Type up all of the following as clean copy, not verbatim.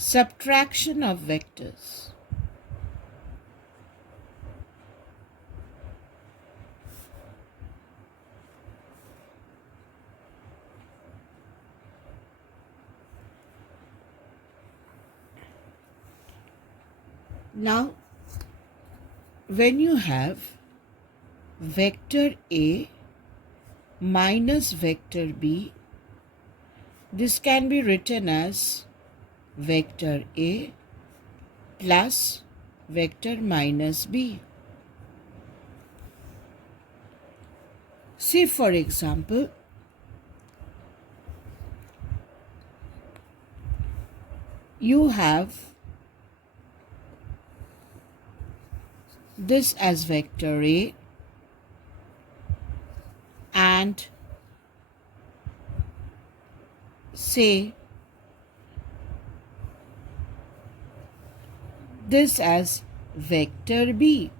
subtraction of vectors. Now, when you have vector A minus vector B, this can be written as vector A plus vector minus B. Say, for example, you have this as vector A and say this as vector B.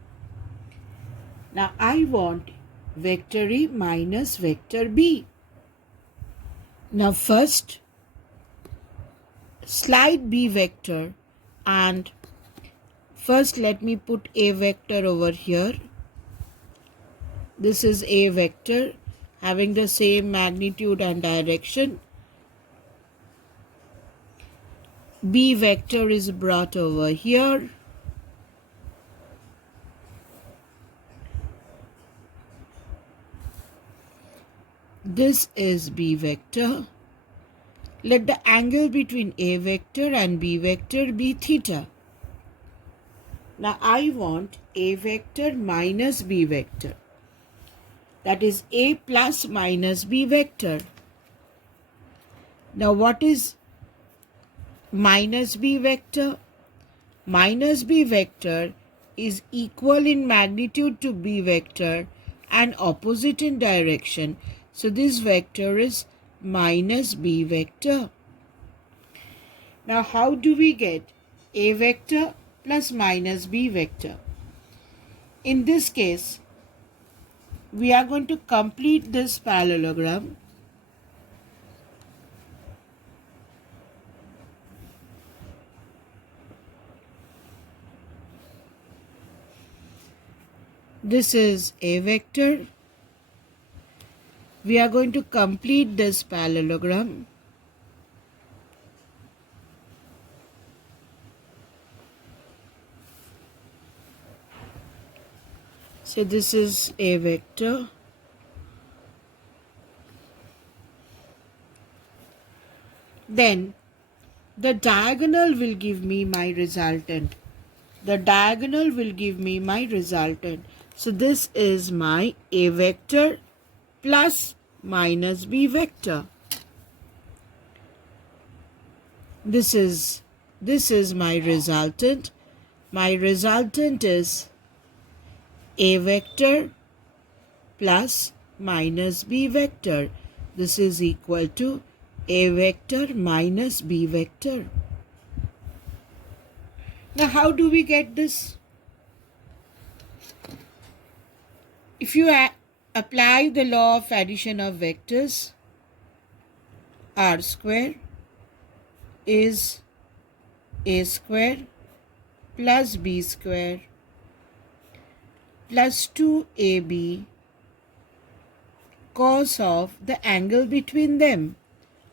Now I want vector A minus vector B. Now first slide B vector, and first let me put A vector over here. This is A vector having the same magnitude and direction. B vector is brought over here. This is B vector. Let the angle between A vector and B vector be theta. Now I want A vector minus B vector. That is A plus minus B vector. Now what is minus B vector? Minus B vector is equal in magnitude to B vector and opposite in direction. So this vector is minus B vector. Now how do we get A vector plus minus B vector? In this case, we are going to complete this parallelogram. This is A vector. We are going to complete this parallelogram. So this is A vector. Then the diagonal will give me my resultant. The diagonal will give me my resultant. So this is my A vector plus minus B vector. This is my resultant. My resultant is A vector plus minus B vector. This is equal to A vector minus B vector. Now how do we get this? If you apply the law of addition of vectors, R square is A square plus B square plus 2AB cos of the angle between them.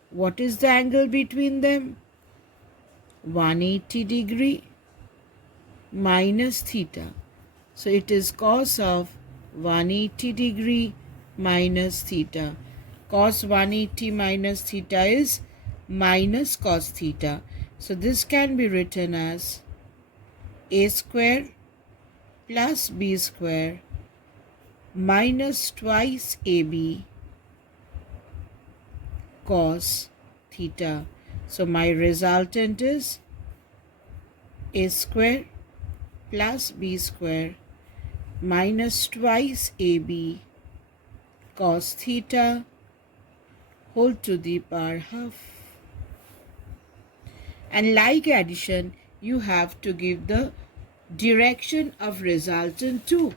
What is the angle between them? 180 degree minus theta. So it is cos of 180 degree minus theta. Cos 180 minus theta is minus cos theta. So this can be written as A square plus B square minus twice AB cos theta. So my resultant is A square plus B square minus twice AB cos theta whole to the power half. And like addition, you have to give the direction of resultant too.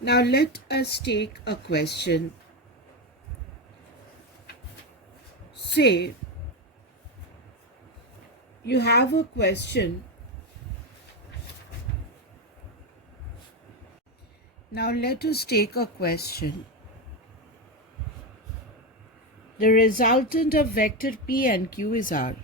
Now let us take a question. Say you have a question. Now let us take a question. The resultant of vector P and Q is R.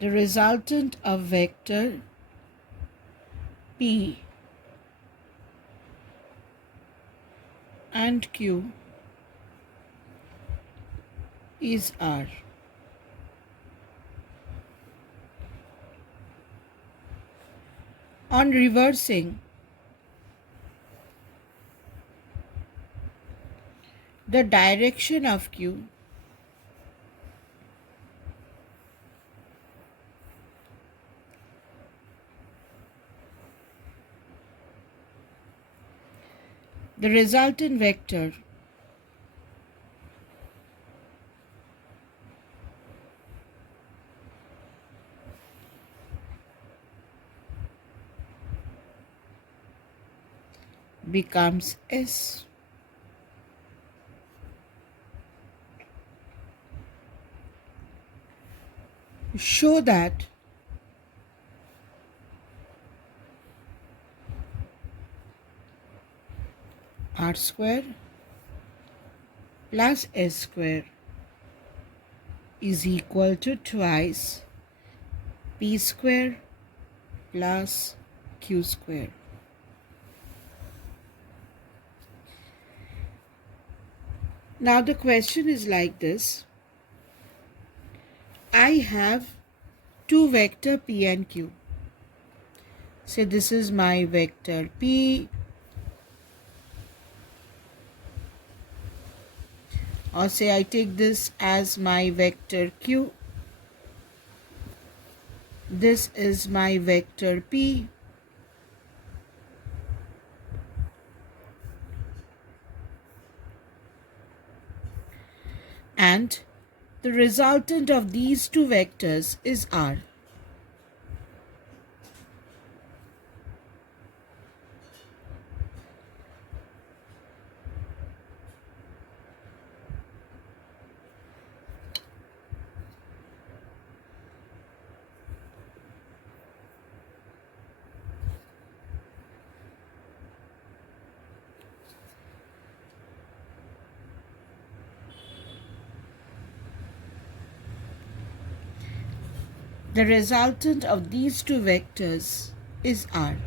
The resultant of vector P and Q is R. On reversing, the direction of Q the resultant vector becomes S. Show that R square plus S square is equal to twice P square plus Q square. Now the question is like this. I have two vector P and Q. Say this is my vector P, or say I take this as my vector Q. This is my vector P. And the resultant of these two vectors is R. The resultant of these two vectors is R.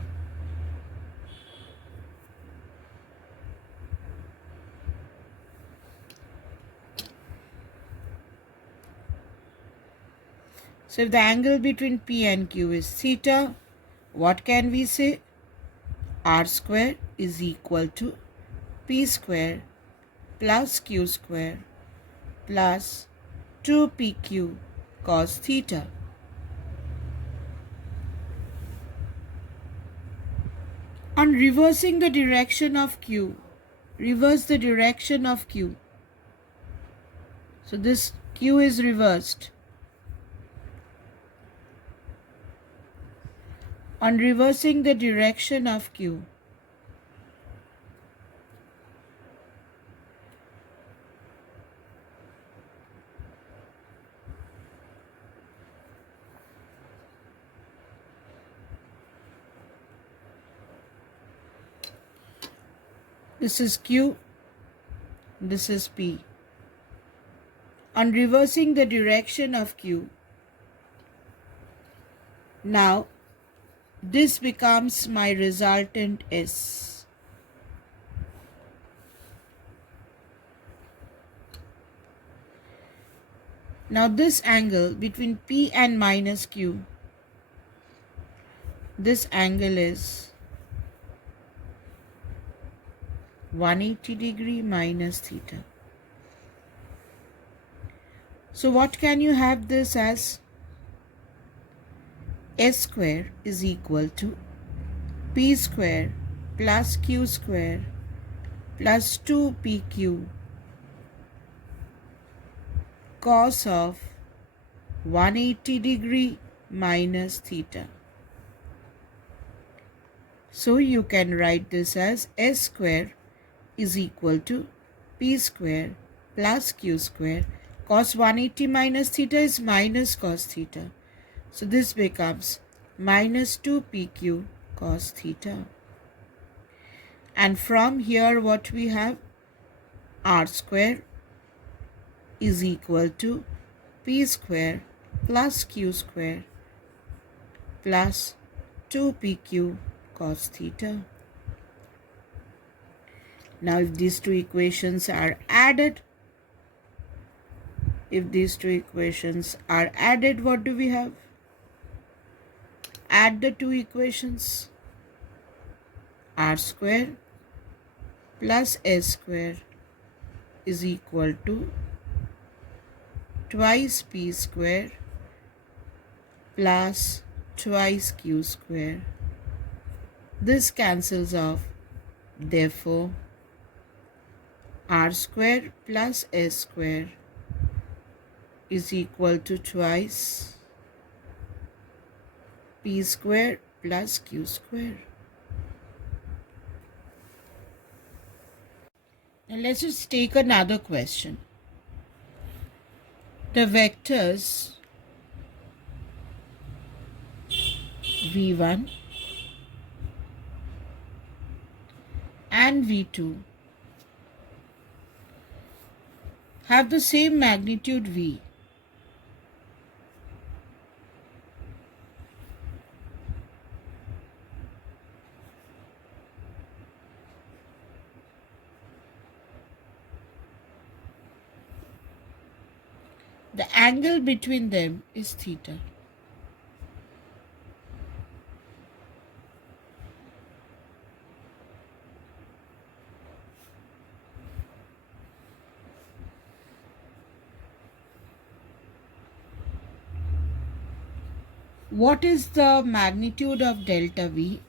So if the angle between P and Q is theta, what can we say? R square is equal to P square plus Q square plus 2PQ cos theta. On reversing the direction of Q, reverse the direction of Q. So this Q is reversed. On reversing the direction of Q, this is Q, this is P. On reversing the direction of Q, now this becomes my resultant S. Now this angle between P and minus Q, this angle is 180 degree minus theta. So what can you have this as? S square is equal to P square plus Q square plus 2PQ cos of 180 degree minus theta. So you can write this as S square is equal to P square plus Q square. Cos 180 minus theta is minus cos theta. So this becomes minus 2PQ cos theta. And from here what we have, R square is equal to P square plus Q square plus 2PQ cos theta. Now if these two equations are added, what do we have? Add the two equations. R square plus S square is equal to twice P square plus twice Q square. This cancels off. Therefore, R square plus S square is equal to twice P square plus Q square. Now let's just take another question. The vectors v1 and v2 have the same magnitude v. The angle between them is theta. What is the magnitude of delta V?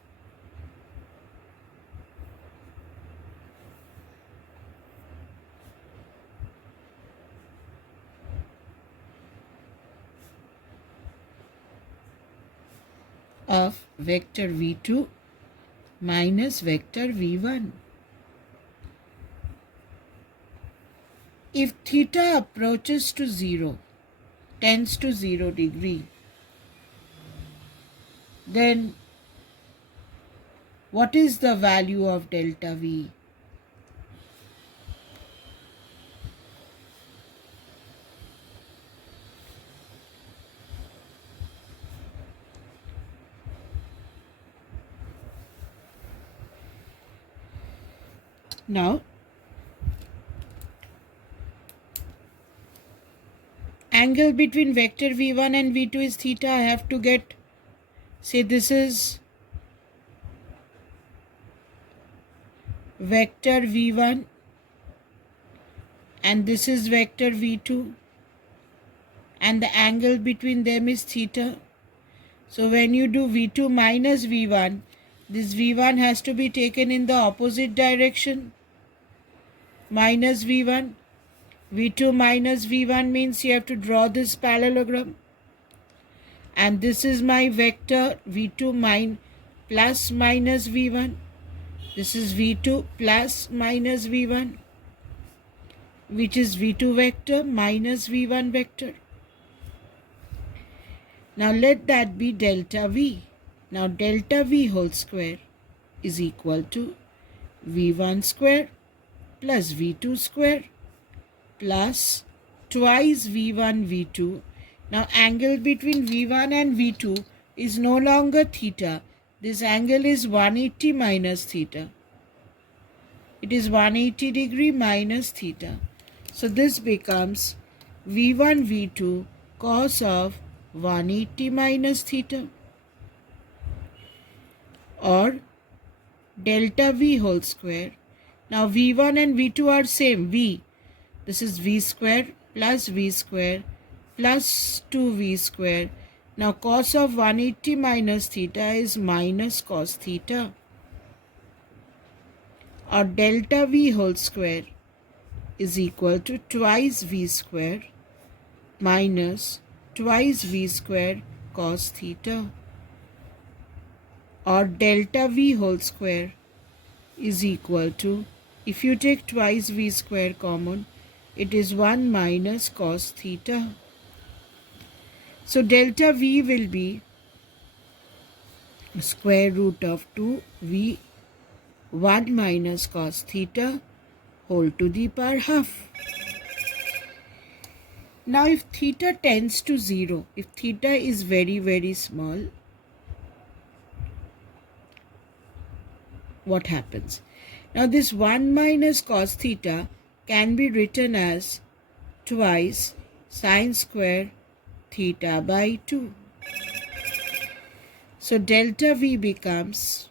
Of vector v2 minus vector v1. If theta approaches to 0, tends to 0 degree, then what is the value of delta V? Now, angle between vector v1 and v2 is theta. I have to get, say this is vector v1 and this is vector v2 and the angle between them is theta. So when you do v2 minus v1, this v1 has to be taken in the opposite direction. Minus v1. v2 minus v1 means you have to draw this parallelogram. And this is my vector v2 plus minus v1. This is v2 plus minus v1, which is v2 vector minus v1 vector. Now let that be delta v. Now delta v whole square is equal to v1 square plus v2 square plus twice v1 v2. Now angle between v1 and v2 is no longer theta. This angle is 180 minus theta. It is 180 degree minus theta. So this becomes v1 v2 cos of 180 minus theta, or delta v whole square. Now v1 and v2 are same, v. This is v square plus 2v square. Now cos of 180 minus theta is minus cos theta, or delta v whole square is equal to twice v square minus twice v square cos theta. or delta v whole square is equal to, if you take twice v square common, it is 1 minus cos theta. So delta v will be square root of 2v 1 minus cos theta whole to the power half. Now if theta tends to 0, if theta is very, very small, what happens? Now this 1 minus cos theta can be written as twice sine square theta by 2. So delta v becomes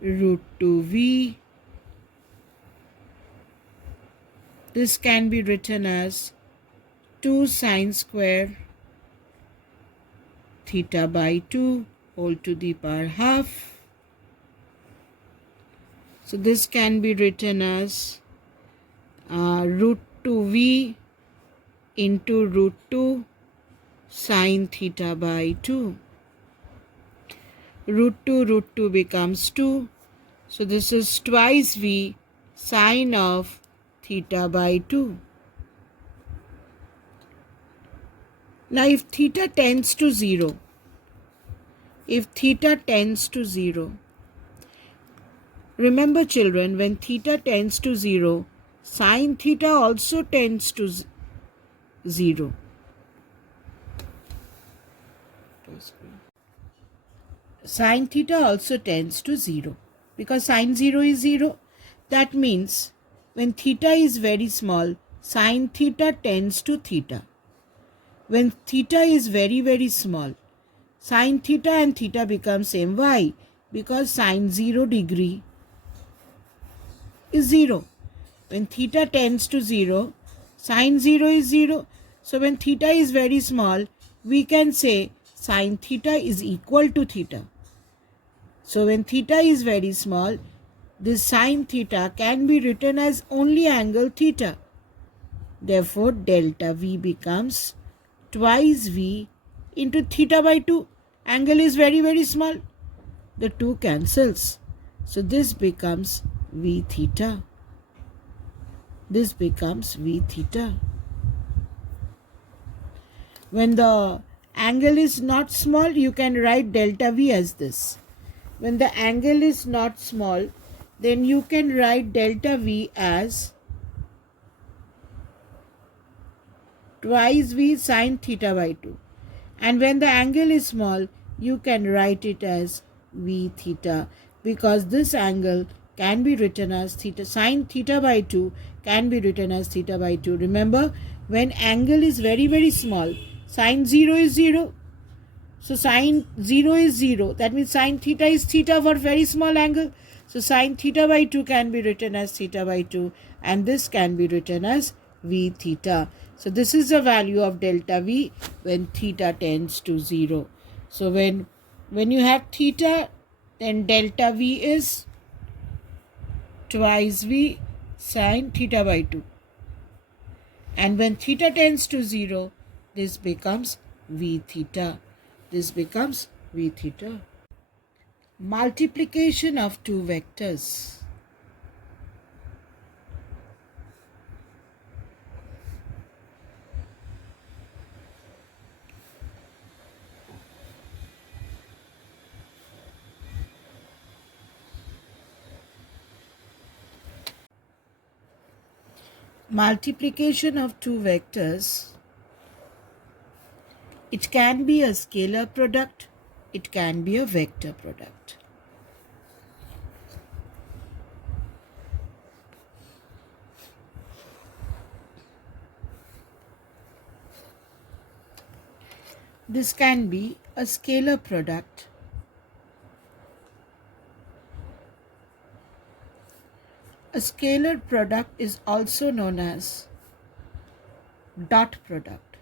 root 2v. This can be written as 2 sine square theta by 2 whole to the power half. So this can be written as root 2v into root 2 sine theta by 2. Root 2 becomes 2. So this is twice v sine of theta by 2. Now if theta tends to 0, remember children, when theta tends to 0, sine theta also tends to 0. Sine theta also tends to 0 because sine 0 is 0. That means when theta is very small, sine theta tends to theta. When theta is very, very small, sine theta and theta become same. Why? Because sine 0 degree is 0. When theta tends to 0, sine 0 is 0. So when theta is very small, we can say sine theta is equal to theta. So when theta is very small, this sine theta can be written as only angle theta. Therefore, delta v becomes twice v into theta by 2. Angle is very, very small. The 2 cancels. So this becomes v theta. This becomes v theta. When the angle is not small, you can write delta v as this. When the angle is not small, then you can write delta v as twice v sine theta by 2. And when the angle is small, you can write it as v theta, because this angle can be written as theta. Sine theta by 2 can be written as theta by 2. Remember, when angle is very, very small, sine 0 is 0. So sine 0 is 0. That means sine theta is theta for very small angle. So sine theta by 2 can be written as theta by 2. And this can be written as v theta. So this is the value of delta v when theta tends to 0. So when you have theta, then delta v is twice v sine theta by 2. And when theta tends to 0, this becomes v theta. This becomes v theta. Multiplication of two vectors. Multiplication of two vectors. It can be a scalar product, it can be a vector product. This can be a scalar product. A scalar product is also known as dot product.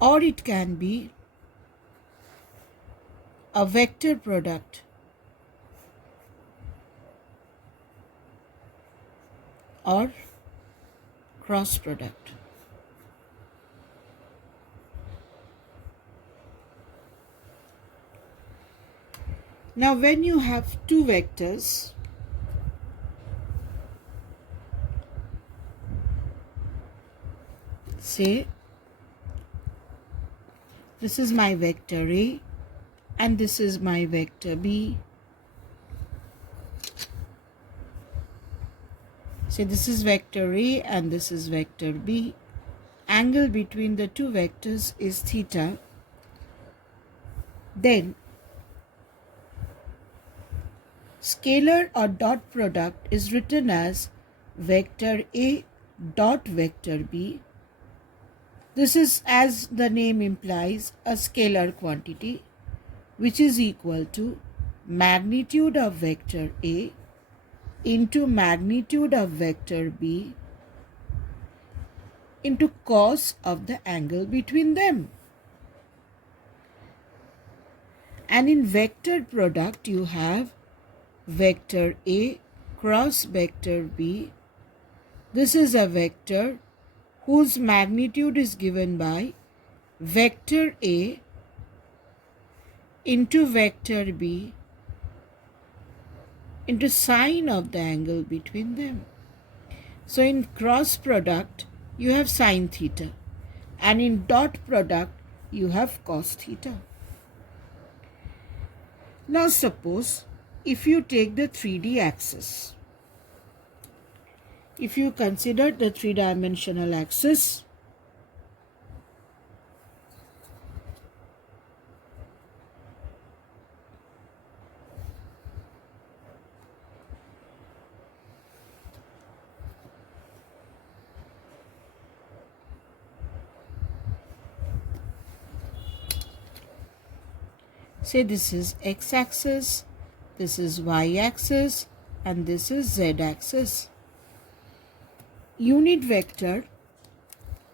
Or it can be a vector product or cross product. Now when you have two vectors, say this is my vector A and this is my vector B. Say this is vector A and this is vector B. Angle between the two vectors is theta. Then scalar or dot product is written as vector A dot vector B. This is, as the name implies, a scalar quantity which is equal to magnitude of vector A into magnitude of vector B into cos of the angle between them. And in vector product you have vector A cross vector B. This is a vector whose magnitude is given by vector A into vector B into sine of the angle between them. So in cross product you have sine theta, and in dot product you have cos theta. Now suppose if you take the 3D axis, if you consider the three-dimensional axis, say this is x-axis, this is y-axis, and this is z-axis. Unit vector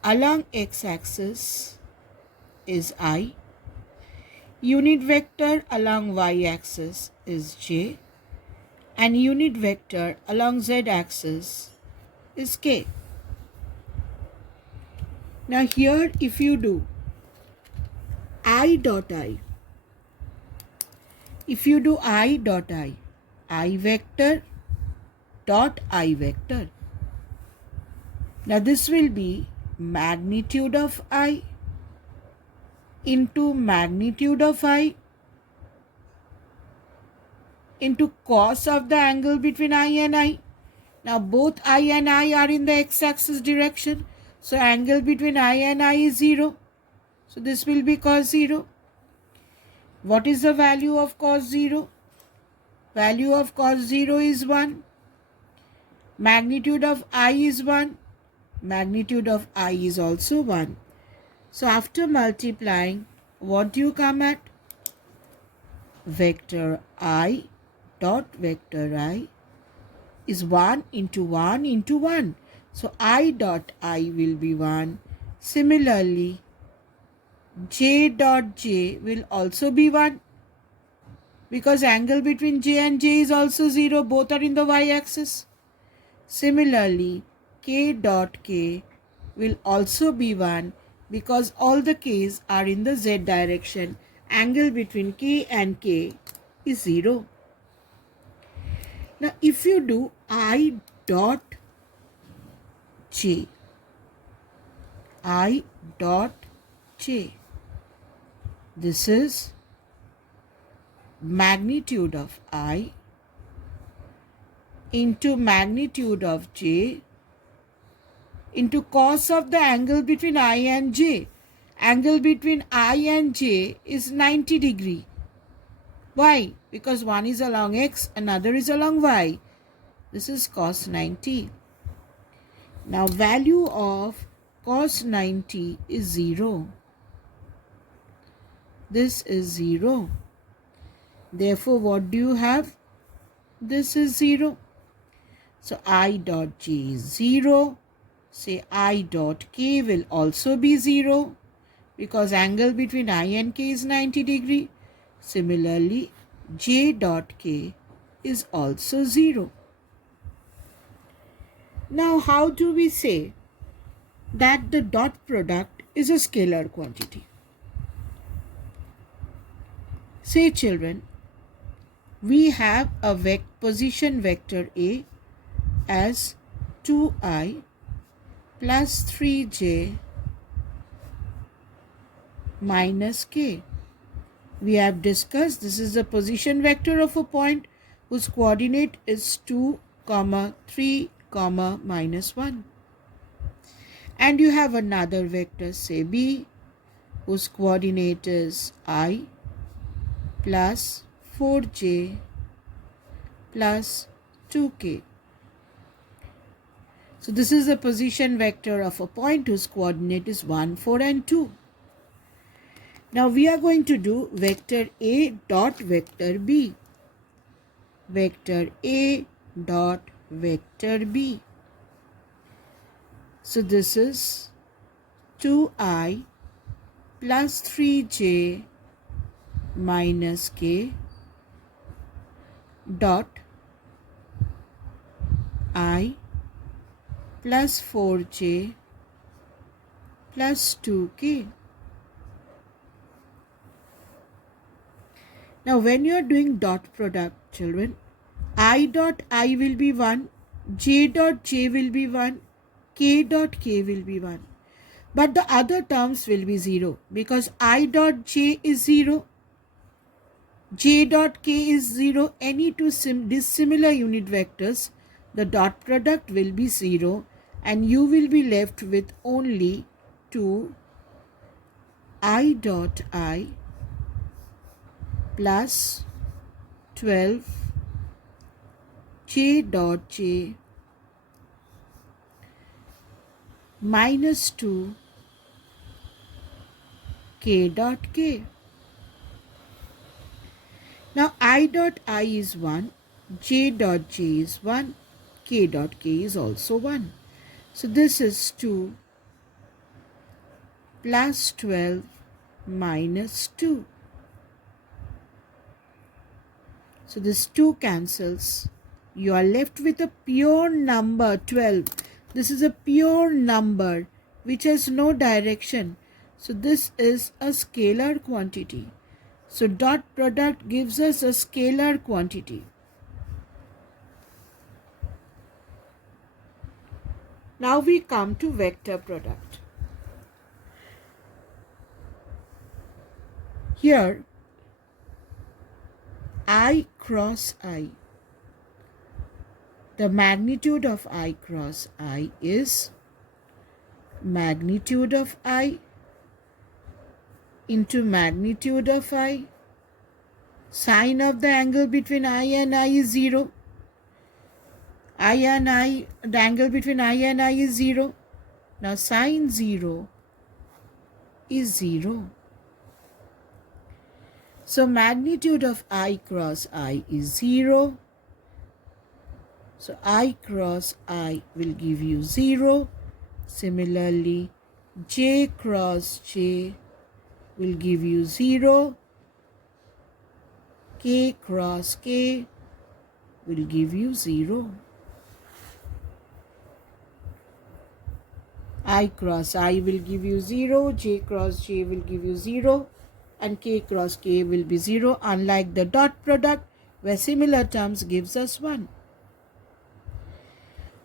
along x-axis is I. Unit vector along y-axis is j. And unit vector along z-axis is k. Now here if you do I dot I, if you do I dot I vector dot I vector, now this will be magnitude of I into magnitude of I into cos of the angle between I and I. Now both I and I are in the x-axis direction, so angle between I and I is 0. So this will be cos 0. What is the value of cos 0? Value of cos 0 is 1. Magnitude of I is 1. Magnitude of I is also 1. So after multiplying, what do you come at? Vector I dot vector I is 1 into 1 into 1. So I dot I will be 1. Similarly, j dot j will also be 1 because angle between j and j is also 0. Both are in the y-axis. Similarly, k dot k will also be 1 because all the k's are in the z direction. Angle between k and k is 0. Now if you do I dot j, I dot j, this is magnitude of I into magnitude of j into cos of the angle between I and j. Angle between I and j is 90 degree. Why? Because one is along x, another is along y. This is cos 90. Now value of cos 90 is 0. This is 0. Therefore, what do you have? This is 0. So I dot j is 0. Say I dot k will also be 0 because angle between I and k is 90 degree. Similarly, j dot k is also 0. Now, how do we say that the dot product is a scalar quantity? Say children, we have a position vector A as 2i plus 3j minus k. We have discussed this is the position vector of a point whose coordinate is 2, 3, minus 1. And you have another vector, say B, whose coordinate is I plus 4j plus 2k. So this is the position vector of a point whose coordinate is 1, 4 and 2. Now we are going to do vector A dot vector B. Vector A dot vector B. So this is 2i plus 3j minus k dot I plus 4j plus 2k. Now when you are doing dot product, children, I dot I will be 1, j dot j will be 1, k dot k will be 1. But the other terms will be 0 because I dot j is 0, j dot k is 0. Any two dissimilar unit vectors, the dot product will be 0 and you will be left with only 2 I dot I plus 12 j dot j minus 2 k dot k. Now I dot I is 1, j dot j is 1, k dot k is also 1. So this is 2 plus 12 minus 2. So this 2 cancels. You are left with a pure number 12. This is a pure number which has no direction. So this is a scalar quantity. So dot product gives us a scalar quantity. Now we come to vector product. Here I cross I. The magnitude of I cross I is magnitude of I into magnitude of I. Sine of the angle between I and I is 0. The angle between I and I is 0. Now sine 0 is 0. So magnitude of I cross I is 0. So I cross I will give you 0. Similarly, j cross j will give you 0. K cross k will give you 0. I cross I will give you 0. J cross j will give you 0. And k cross k will be 0, unlike the dot product where similar terms gives us 1.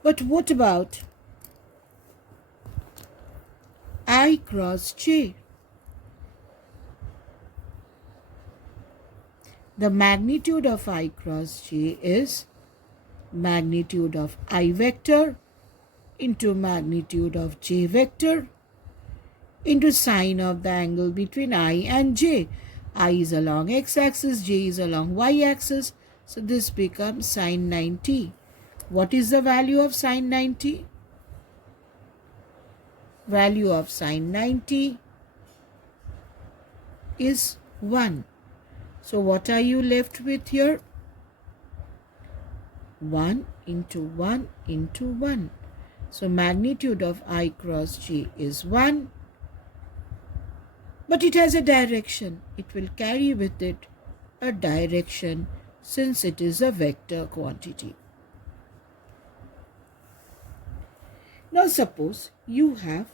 But what about I cross j? The magnitude of I cross j is magnitude of I vector into magnitude of j vector into sine of the angle between I and j. I is along x-axis, j is along y-axis. So this becomes sine 90. What is the value of sine 90? Value of sine 90 is 1. So what are you left with here? 1 into 1 into 1. So magnitude of I cross j is 1. But it has a direction. It will carry with it a direction since it is a vector quantity. Now suppose you have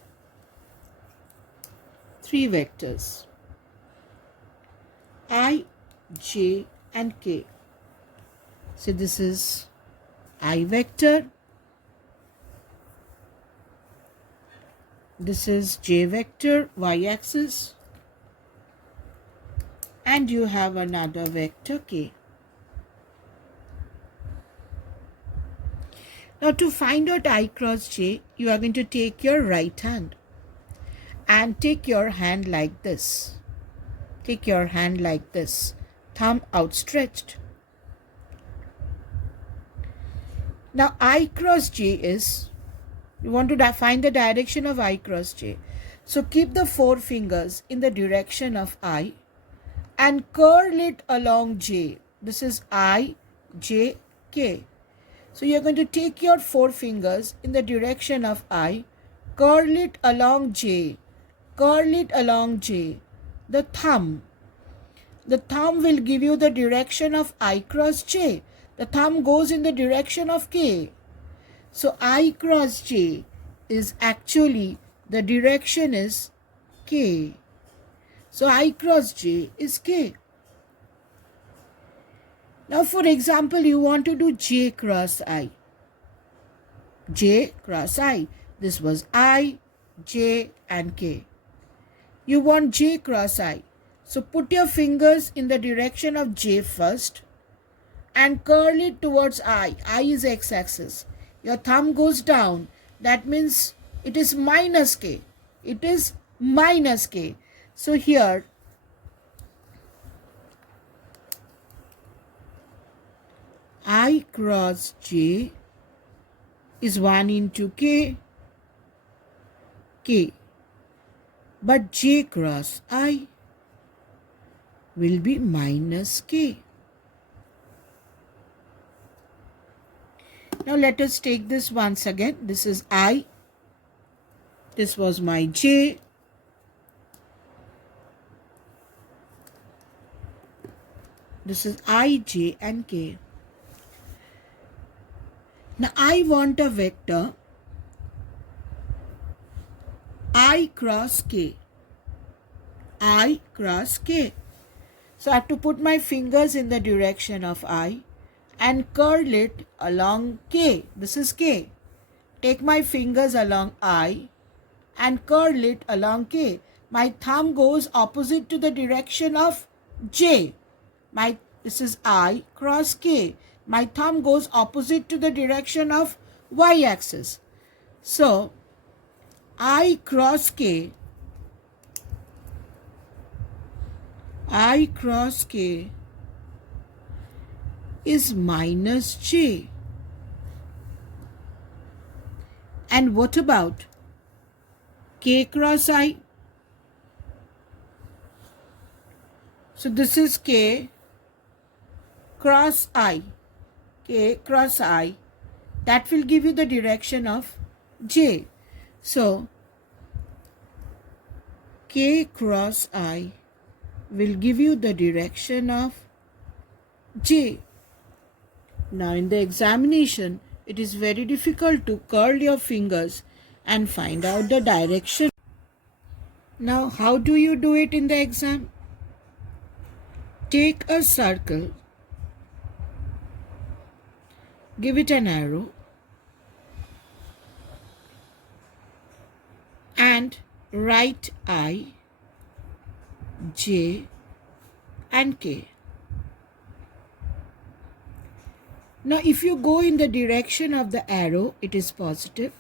3 vectors I, j and k. So this is I vector. This is j vector, y-axis. And you have another vector k. Now to find out I cross j, you are going to take your right hand and take your hand like this. Take your hand like this, thumb outstretched. Now I cross j is, you want to find the direction of I cross j. So keep the four fingers in the direction of I and curl it along j. This is I, j, k. So you're going to take your four fingers in the direction of I, curl it along j, curl it along j. The thumb will give you the direction of I cross j. The thumb goes in the direction of k. So I cross j is actually, the direction is k. So I cross j is k. Now for example, you want to do j cross I. J cross I. This was I, j and k. You want j cross I. So put your fingers in the direction of j first and curl it towards I. I is x-axis. Your thumb goes down. That means it is minus k. It is minus k. So here, I cross j is 1 into k, k. But j cross I will be minus k. Now let us take this once again. This is I. This was my j. This is I, j and k. Now I want a vector I cross k. I cross k. So I have to put my fingers in the direction of I and curl it along k. This is k. Take my fingers along I and curl it along k. My thumb goes opposite to the direction of j. This is I cross k. My thumb goes opposite to the direction of y-axis. So I cross k is minus j. And what about k cross I? So this is k cross I. K cross I. That will give you the direction of j. So k cross I will give you the direction of j. Now in the examination, it is very difficult to curl your fingers and find out the direction. Now how do you do it in the exam? Take a circle, give it an arrow and write I, j and k. Now if you go in the direction of the arrow, it is positive.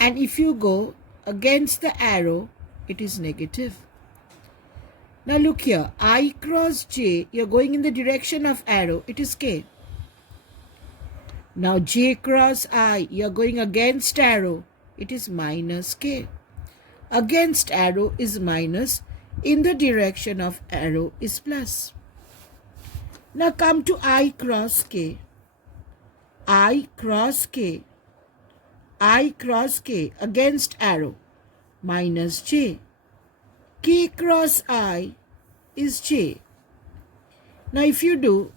And if you go against the arrow, it is negative. Now look here, I cross j, you're going in the direction of arrow, it is k. Now j cross I, you're going against arrow, it is minus k. Against arrow is minus, in the direction of arrow is plus. Now come to I cross k. I cross k. I cross k against arrow, minus j. K cross I is j. Now if you do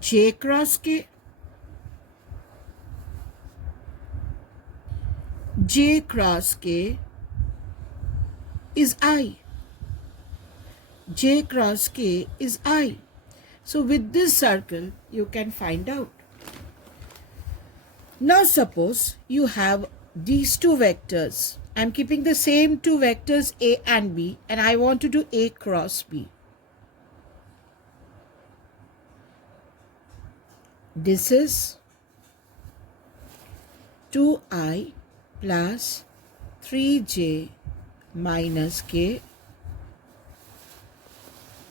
j cross k, j cross k is I. J cross k is I. So with this circle, you can find out. Now suppose you have these two vectors. I'm keeping the same two vectors A and B, and I want to do A cross B. This is 2I plus 3j minus k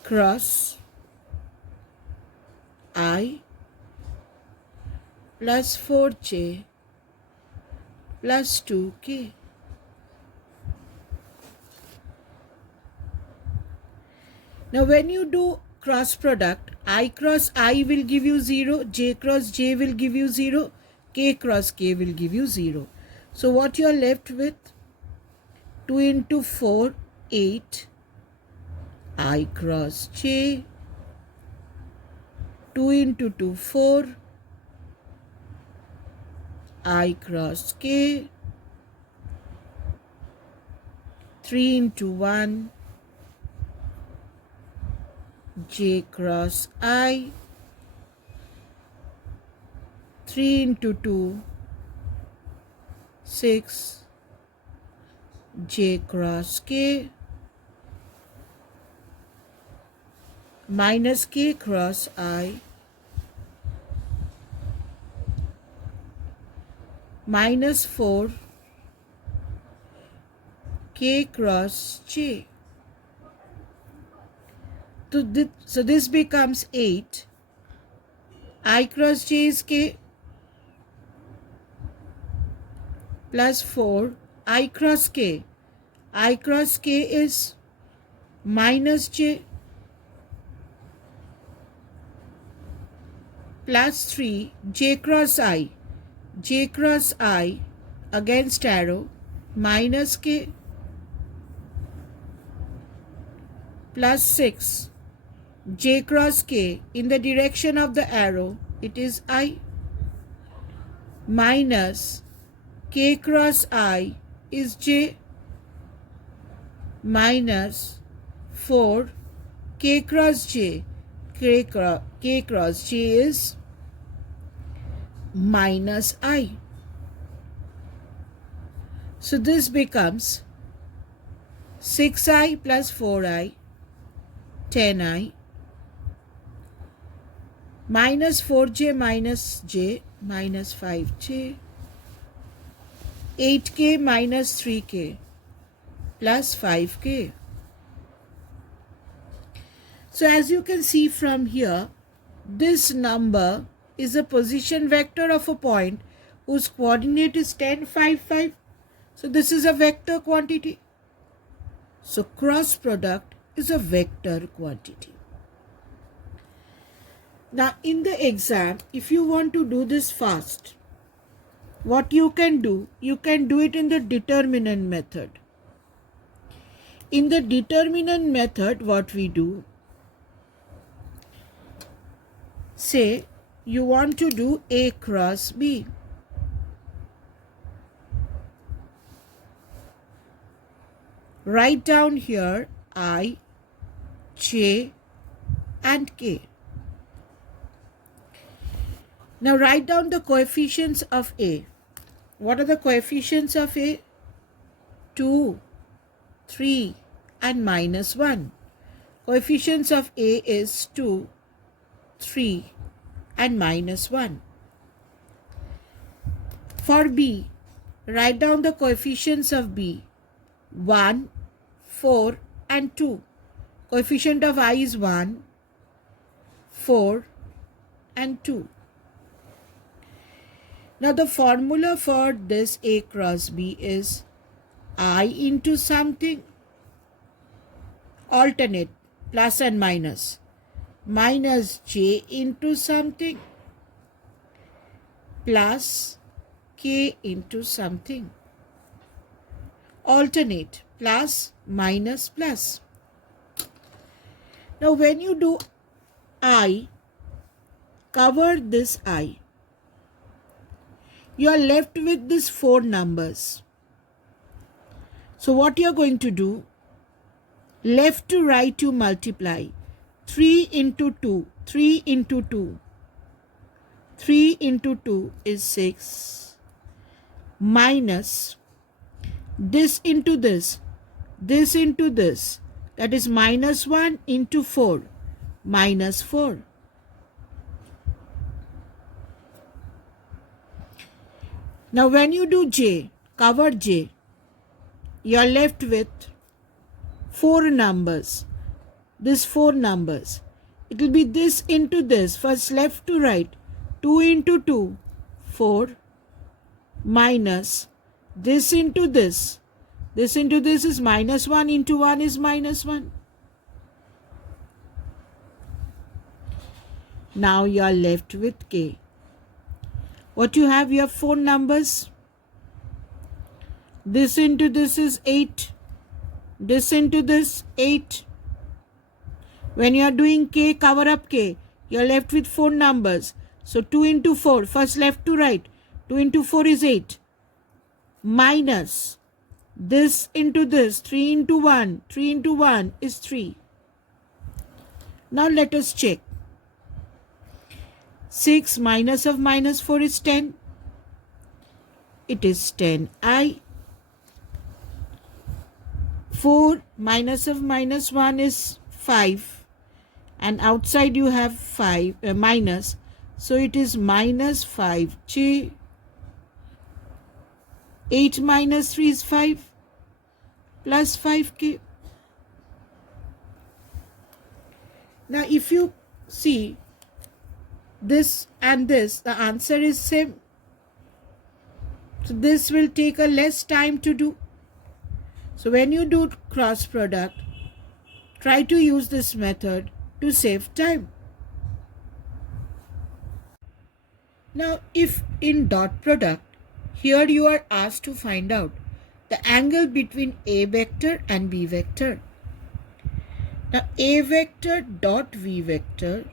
cross I plus 4j plus 2k. Now when you do cross product, I cross I will give you 0, j cross j will give you 0, k cross k will give you 0. So what you are left with? 2 into 4, 8, I cross j, 2 into 2, 4, I cross k, 3 into 1, j cross I, 3 into 2, 6, j cross k, minus k cross I, minus 4, k cross j. So this becomes 8. I cross j is k plus 4. I cross k. I cross k is minus j plus 3. J cross I. J cross I against arrow minus k plus 6. J cross k in the direction of the arrow, it is I, minus k cross I is j, minus 4 k cross j, k cross j is minus I. So this becomes 6i plus 4i, 10i, minus 4j minus j, minus 5j, 8k minus 3k, plus 5k. So as you can see from here, this number is a position vector of a point whose coordinate is 10, 5, 5. So this is a vector quantity. So cross product is a vector quantity. Now in the exam, if you want to do this fast, what you can do it in the determinant method. In the determinant method, what we do, say you want to do A cross B. Write down here I, j and k. Now write down the coefficients of A. What are the coefficients of A? 2, 3 and minus 1. Coefficients of A is 2, 3 and minus 1. For B, write down the coefficients of B. 1, 4 and 2. Coefficient of I is 1, 4 and 2. Now the formula for this A cross B is I into something, alternate, plus and minus, minus j into something, plus k into something, alternate, plus, minus, plus. Now when you do I, cover this I, you are left with these 4 numbers. So what you are going to do, left to right you multiply. 3 into 2, 3 into 2. 3 into 2 is 6 minus this into this into this, that is minus 1 into 4, minus 4. Now when you do j, cover j, you are left with 4 numbers. These 4 numbers. It will be this into this, first left to right. 2 into 2, 4, minus this into this. This into this is minus 1 into 1 is minus 1. Now you are left with k. What you have? You have 4 numbers. This into this is 8. This into this 8. When you are doing k, cover up k. You are left with 4 numbers. So 2 into 4, first left to right. 2 into 4 is 8. Minus this into this, 3 into 1. 3 into 1 is 3. Now let us check. 6 minus of minus 4 is 10. It is 10i. 4 minus of minus 1 is 5. And outside you have 5 minus. So it is minus 5j. 8 minus 3 is 5 plus 5k. Now if you see this and this, the answer is same. So this will take a less time to do. So when you do cross product, try to use this method to save time. Now if in dot product, here you are asked to find out the angle between A vector and B vector. Now A vector dot V vector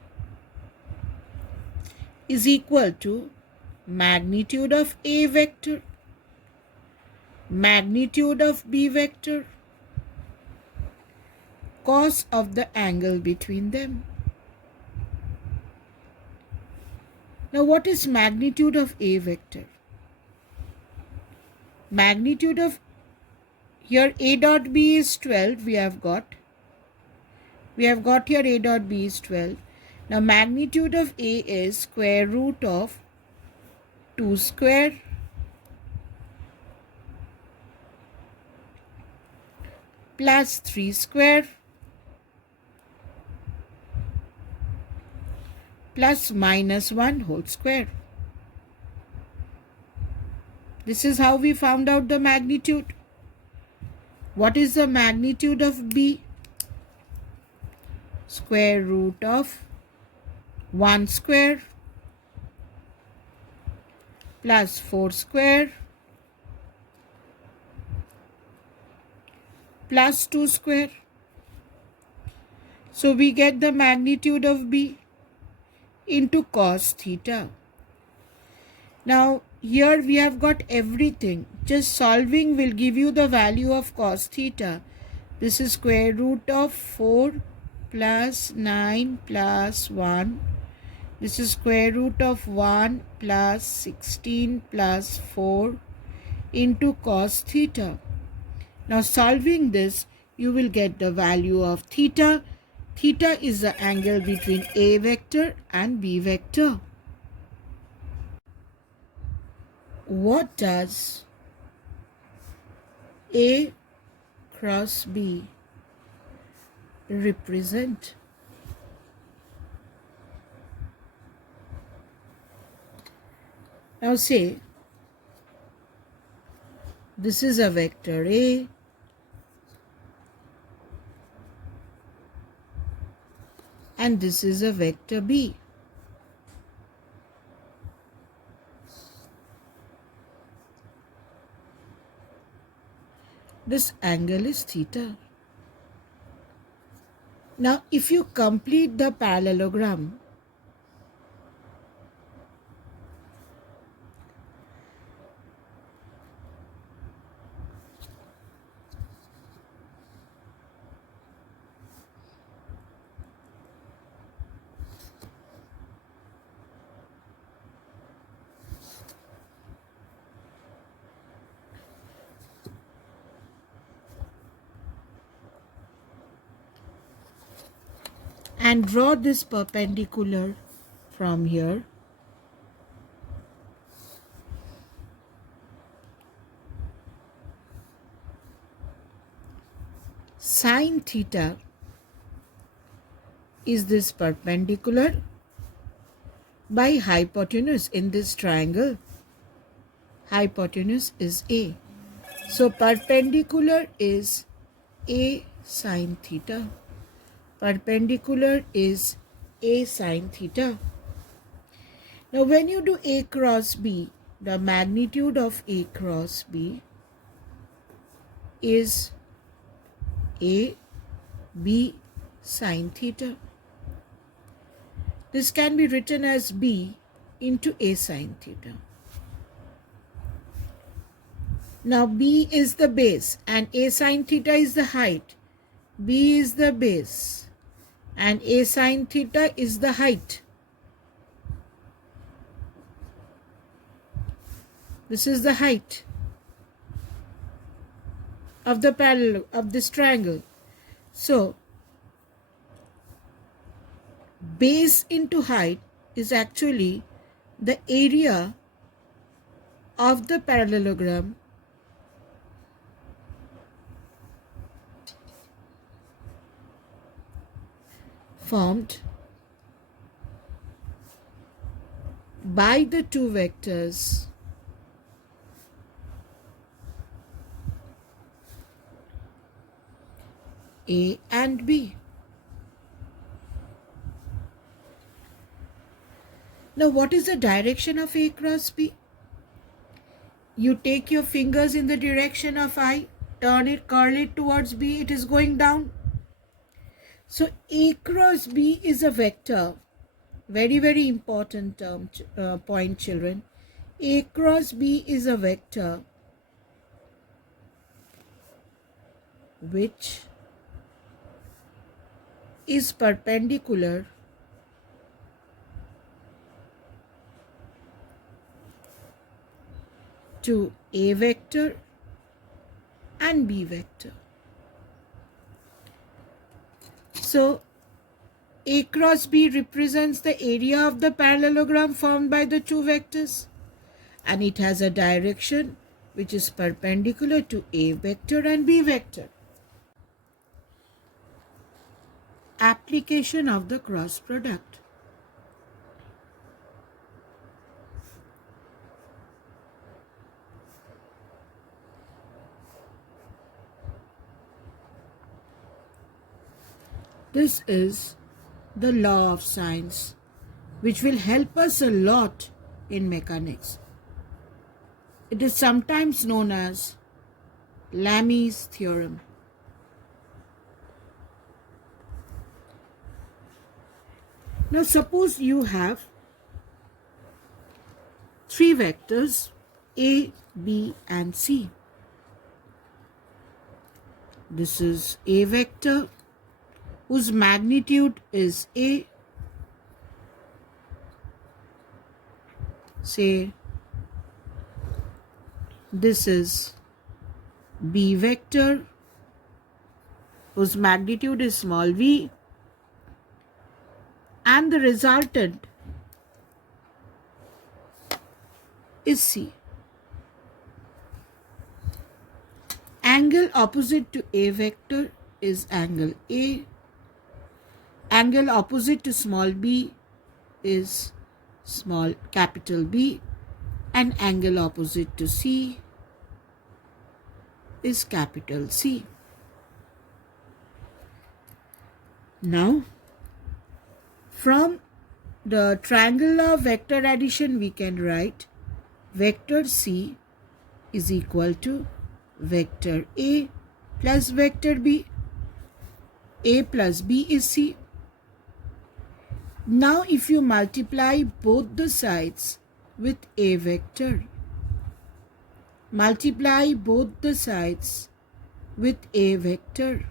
is equal to magnitude of A vector, magnitude of B vector, cos of the angle between them. Now what is magnitude of A vector? Magnitude of, here A dot B is 12, we have got here A dot B is 12. Now magnitude of A is square root of 2 square plus 3 square plus minus 1 whole square. This is how we found out the magnitude. What is the magnitude of B? Square root of 1 square plus 4 square plus 2 square. So we get the magnitude of B into cos theta. Now here we have got everything. Just solving will give you the value of cos theta. This is square root of 4 plus 9 plus 1. This is square root of 1 plus 16 plus 4 into cos theta. Now solving this, you will get the value of theta. Theta is the angle between A vector and B vector. What does A cross B represent? Now say this is a vector A and this is a vector B. This angle is theta. Now if you complete the parallelogram, and draw this perpendicular from here. Sine theta is this perpendicular by hypotenuse in this triangle. Hypotenuse is A. So perpendicular is A sine theta. Perpendicular is A sine theta. Now when you do A cross B, the magnitude of A cross B is A B sine theta. This can be written as B into A sine theta. Now B is the base and A sine theta is the height. B is the base and A sine theta is the height. This is the height of the parallel of this triangle. So base into height is actually the area of the parallelogram formed by the two vectors A and B. Now what is the direction of A cross B? You take your fingers in the direction of I, turn it, curl it towards B, it is going down. So A cross B is a vector. Very, very important point, children. A cross B is a vector which is perpendicular to A vector and B vector. So A cross B represents the area of the parallelogram formed by the two vectors, and it has a direction which is perpendicular to A vector and B vector. Application of the cross product. This is the law of sines, which will help us a lot in mechanics. It is sometimes known as Lamy's theorem. Now suppose you have three vectors A, B and C. This is A vector whose magnitude is A. Say this is B vector whose magnitude is small v, and the resultant is C. Angle opposite to A vector is angle A. Angle opposite to small b is small capital B, and angle opposite to C is capital C. Now, from the triangle of vector addition, we can write vector C is equal to vector A plus vector B. A plus B is C. Now, if you multiply both the sides with A vector, multiply both the sides with A vector.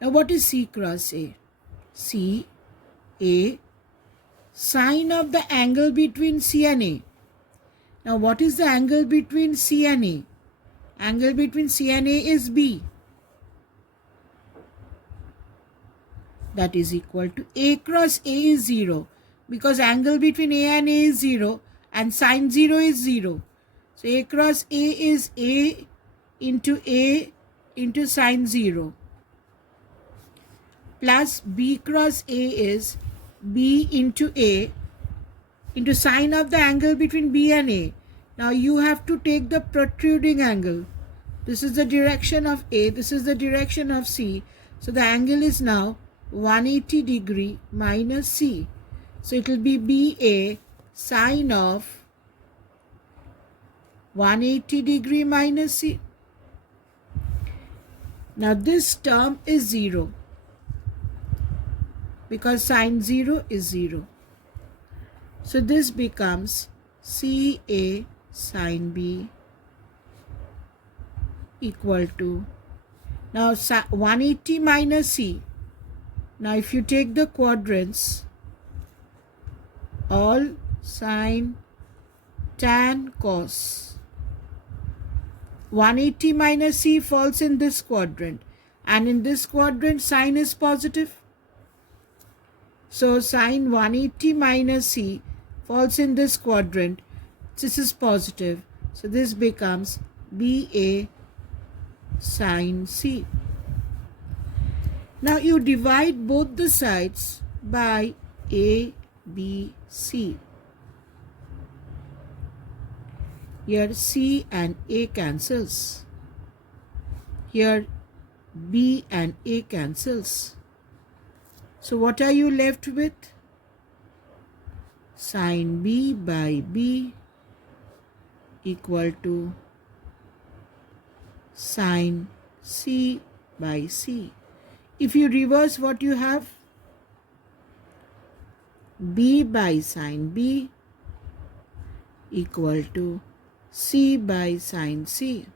Now, what is C cross A? C, A, sine of the angle between C and A. Now, what is the angle between C and A? Angle between C and A is B. that is equal to A cross A is 0 because angle between A and A is 0 and sine 0 is 0. So A cross A is A into sine 0 plus B cross A is B into A into sine of the angle between B and A. Now you have to take the protruding angle. This is the direction of A, this is the direction of C. So the angle is now 180 degree minus C. So it will be BA sine of 180 degree minus C. Now this term is 0 because sine 0 is 0. So this becomes CA sine B equal to, now 180 minus C. Now if you take the quadrants, all sine tan cos, 180 minus C falls in this quadrant, and in this quadrant sine is positive. So sine 180 minus C falls in this quadrant. This is positive. So this becomes BA sine C. Now you divide both the sides by ABC. Here C and A cancels. Here B and A cancels. So what are you left with? Sine B by B equal to sine C by C. If you reverse, what you have? B by sine B equal to C by sine C.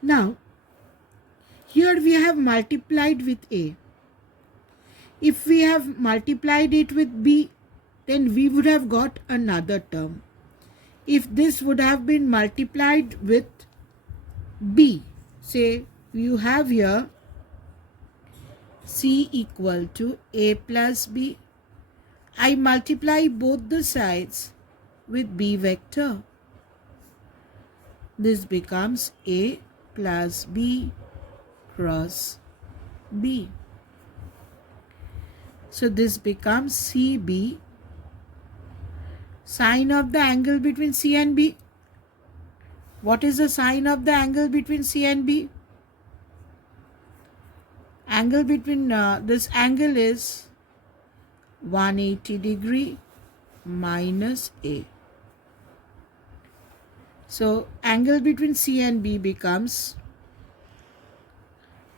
Now, here we have multiplied with A. If we have multiplied it with B, then we would have got another term. If this would have been multiplied with B, say you have here C equal to A plus B. I multiply both the sides with B vector. This becomes A plus B cross B. So this becomes CB sine of the angle between C and B. What is the sine of the angle between C and B? Angle between this angle is 180 degree minus A. So angle between C and B becomes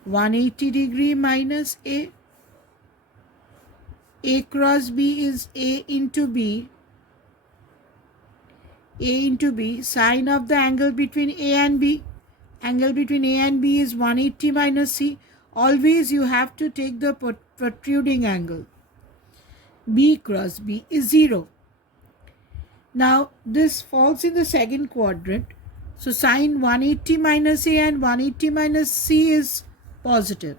180 degree minus A. A cross B is A into B. A into B, sine of the angle between A and B. Angle between A and B is 180 minus C. Always you have to take the protruding angle. B cross B is 0. Now this falls in the second quadrant. So sine 180 minus A and 180 minus C is positive.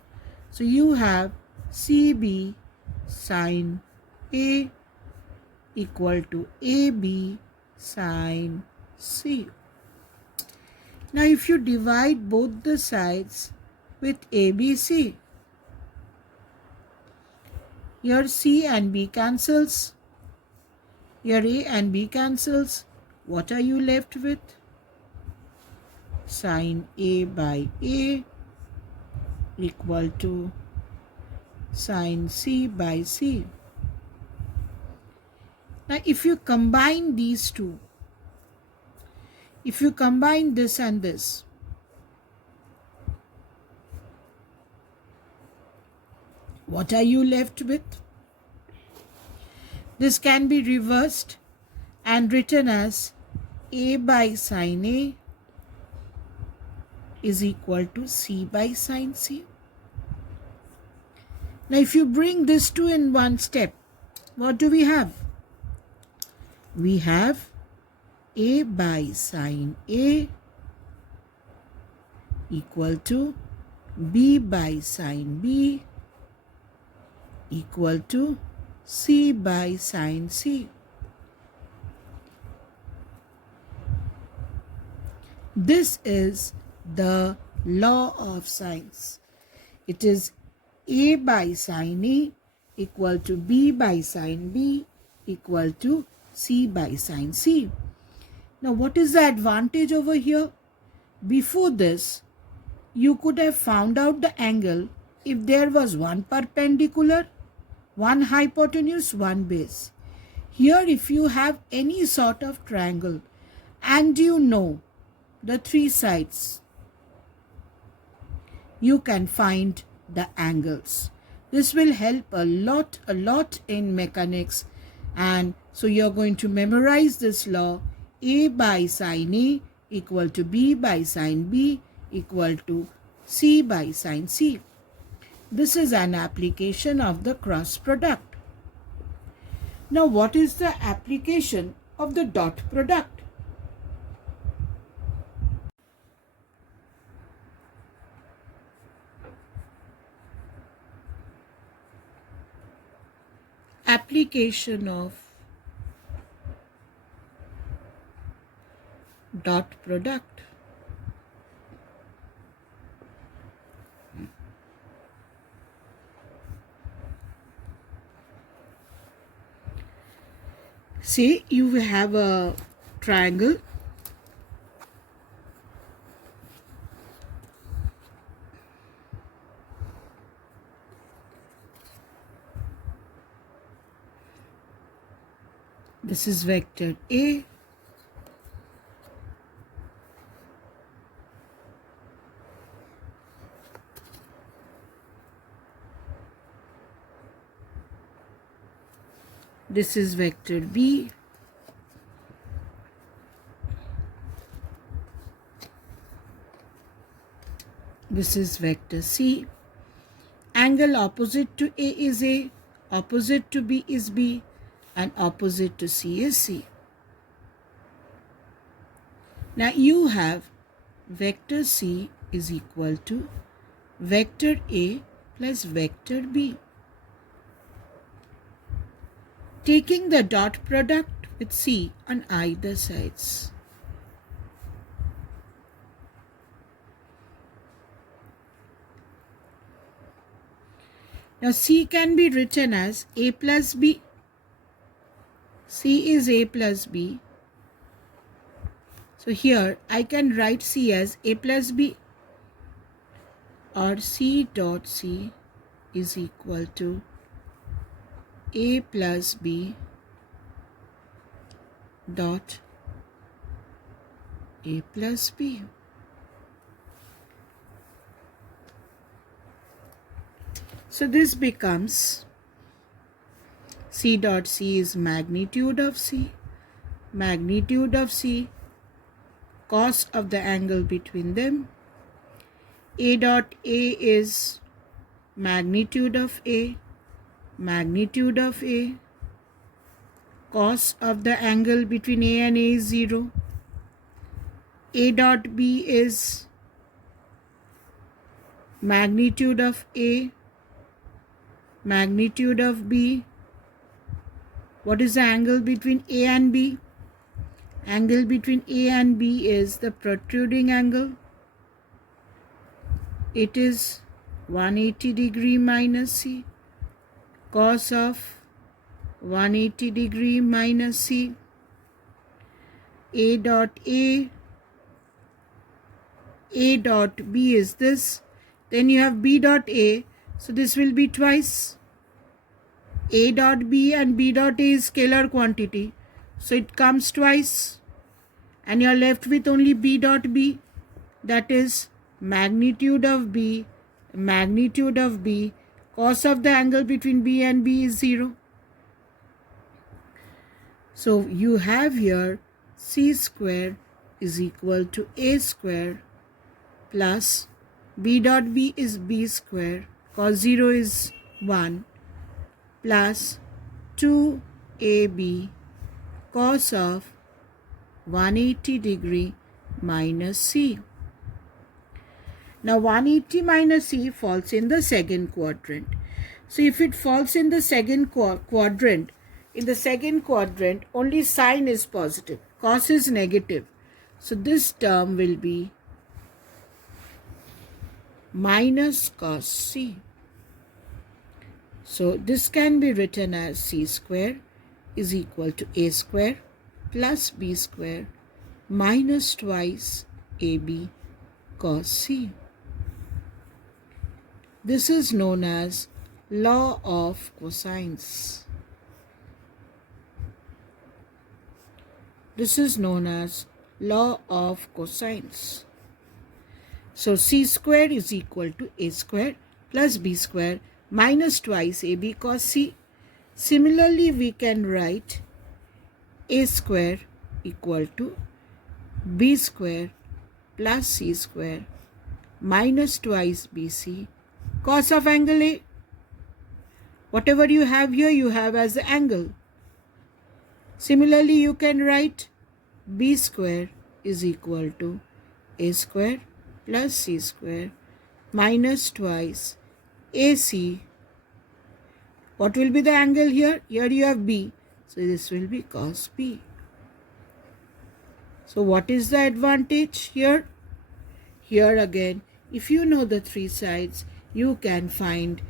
So you have CB sine A equal to AB sine C. Now if you divide both the sides with ABC, here C and B cancels, here A and B cancels. What are you left with? Sine A by A equal to sine C by C. Now if you combine these two, if you combine this and this, what are you left with? This can be reversed and written as A by sine A is equal to C by sine C. Now if you bring this two in one step, what do we have? We have A by sine A equal to B by sine B equal to C by sine C. This is the law of sines. It is A by sine A equal to B by sine B equal to C by sine C. Now what is the advantage over here? Before this, you could have found out the angle if there was one perpendicular, one hypotenuse, one base. Here if you have any sort of triangle and you know the three sides, you can find the angles. This will help a lot in mechanics, and so you're going to memorize this law. A by sine A equal to B by sine B equal to C by sine C. This is an application of the cross product. Now what is the application of the dot product? Application of dot product. Say you have a triangle. This is vector A. This is vector B. This is vector C. Angle opposite to A is A, opposite to B is B, and opposite to C is C. Now you have vector C is equal to vector A plus vector B. Taking the dot product with C on either sides. Now C can be written as A plus B. C is A plus B. So here I can write C as A plus B, or C dot C is equal to A plus B dot A plus B. So this becomes C dot C is magnitude of C, cos of the angle between them. A dot A is magnitude of A, cos of the angle between A and A is 0. A dot B is magnitude of A, magnitude of B. What is the angle between A and B? Angle between A and B is the protruding angle. It is 180 degree minus C. Cos of 180 degree minus C. A dot B is this. Then you have B dot A. So this will be twice. A dot B and B dot A is scalar quantity. So it comes twice. And you are left with only B dot B. That is magnitude of B. Cos of the angle between B and B is 0. So you have here C square is equal to A square plus B dot B is B square, cos 0 is 1, plus 2AB cos of 180 degree minus C. Now 180 minus C falls in the second quadrant. So if it falls in the second quadrant, only sign is positive, cos is negative. So this term will be minus cos C. So this can be written as C square is equal to A square plus B square minus twice AB cos C. This is known as law of cosines. This is known as law of cosines. So C square is equal to A square plus B square minus twice AB cos C. Similarly, we can write A square equal to B square plus C square minus twice BC cos of angle A. Whatever you have here, you have as the angle. Similarly, you can write B square is equal to A square plus C square minus twice AC. What will be the angle here? Here you have B. So this will be cos B. So what is the advantage here? Here again, if you know the three sides, you can find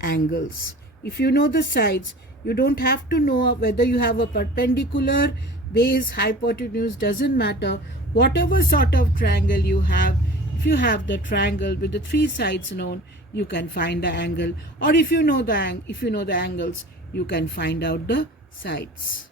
angles. If you know the sides, you don't have to know whether you have a perpendicular, base, hypotenuse, doesn't matter. Whatever sort of triangle you have, if you have the triangle with the three sides known, you can find the angle. Or if you know the angles, you can find out the sides.